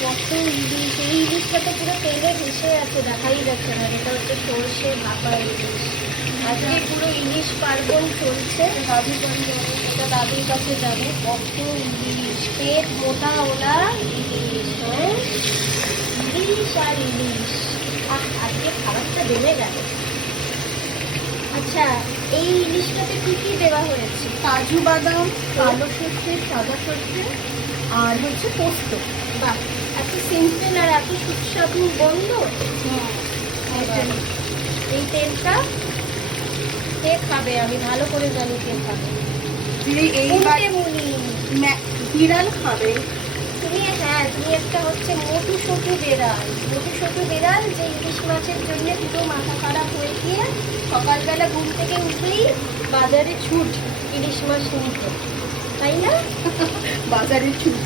কত ইলিশ, এই ইলিশটা তো পুরো তেলে ভেসে আছে, দেখাই যাচ্ছে না। এটা হচ্ছে সর্ষে ভাপা ইলিশ। আজকে পুরো ইলিশ পার্বণ চলছে। দাদু বাড়ি যাবে, এটা দাদুর কাছে যাবে। কত ইলিশ, পেট মোটা ওলা ইলিশ, হ্যাঁ ইলিশ আর ইলিশ। আজকে খাবারটা জমে গেল। আচ্ছা, এই ইলিশটাতে কি কি দেওয়া হয়েছে? কাজু বাদাম, কালো সর্ষে, সাদা সর্ষে আর হচ্ছে পোস্ত। বাহ, এত সিম্পল আর এত সুস্বাদু গন্ধ। এই তেলটা কে খাবে? আমি ভালো করে জানি কে খাবে। বিড়াল খাবে। তুমি একটা হচ্ছে মোটু সটু বেড়াল, যে ইলিশ মাছের জন্য পুরো মাথা খারাপ হয়ে গিয়ে সকালবেলা ঘুম থেকে উঠলেই বাজারে ছুট ইলিশ মাছ নিতে, তাই না? বাজারে ছুট।